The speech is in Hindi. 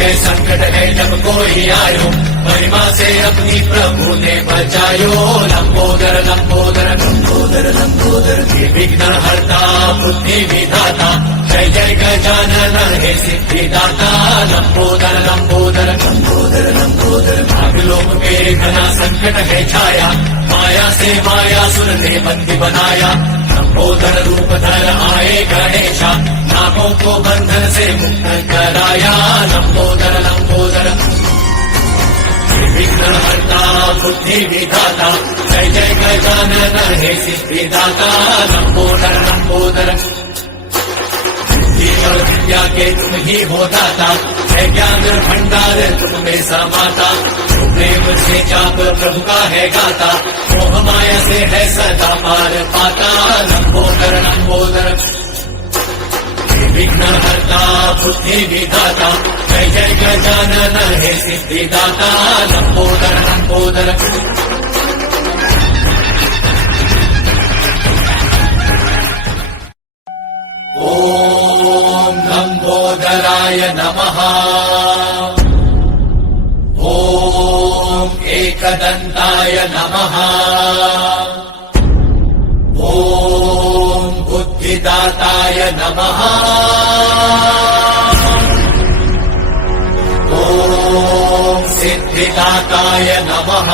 के संकट है जब कोई आयो, महिमा से अपनी प्रभु ने बचायो। लंबोदर लंबोदर लंबोदर लंबोदर, विघ्न हरता बुद्धि विधाता, जय जय गजानन हे सिद्धिदाता। लंबोदर लंबोदर लंबोदर लंबोदर, नागलोक पे घना संकट है छाया, माया से माया सुर ने बंदी बनाया। लंबोदर रूप धर आए गणेशा, नागों को बंधन से मुक्त कराया। लंबोदर लंबोदर विघ्न हरता बुद्धि विधाता, जय जय गजानन हे सिद्धिदाता। लंबोदर लंबोदर और विद्या के तुम ही हो दाता, है ज्ञान भंडार तुम में समाता। जो प्रेम से चाप प्रभु का है गाता, मोह माया से है सदा पार पाता। लंबोदर लंबोदर विघ्न हरता बुद्धि विधाता, जय जय गजानन हे सिद्धिदाता। लंबोदर लंबोदर ओम लंबोदराय नमः। ओम एकदंताय नमः। ओम बुद्धिदाताय नमः। ओम सिद्धिदाताय नमः।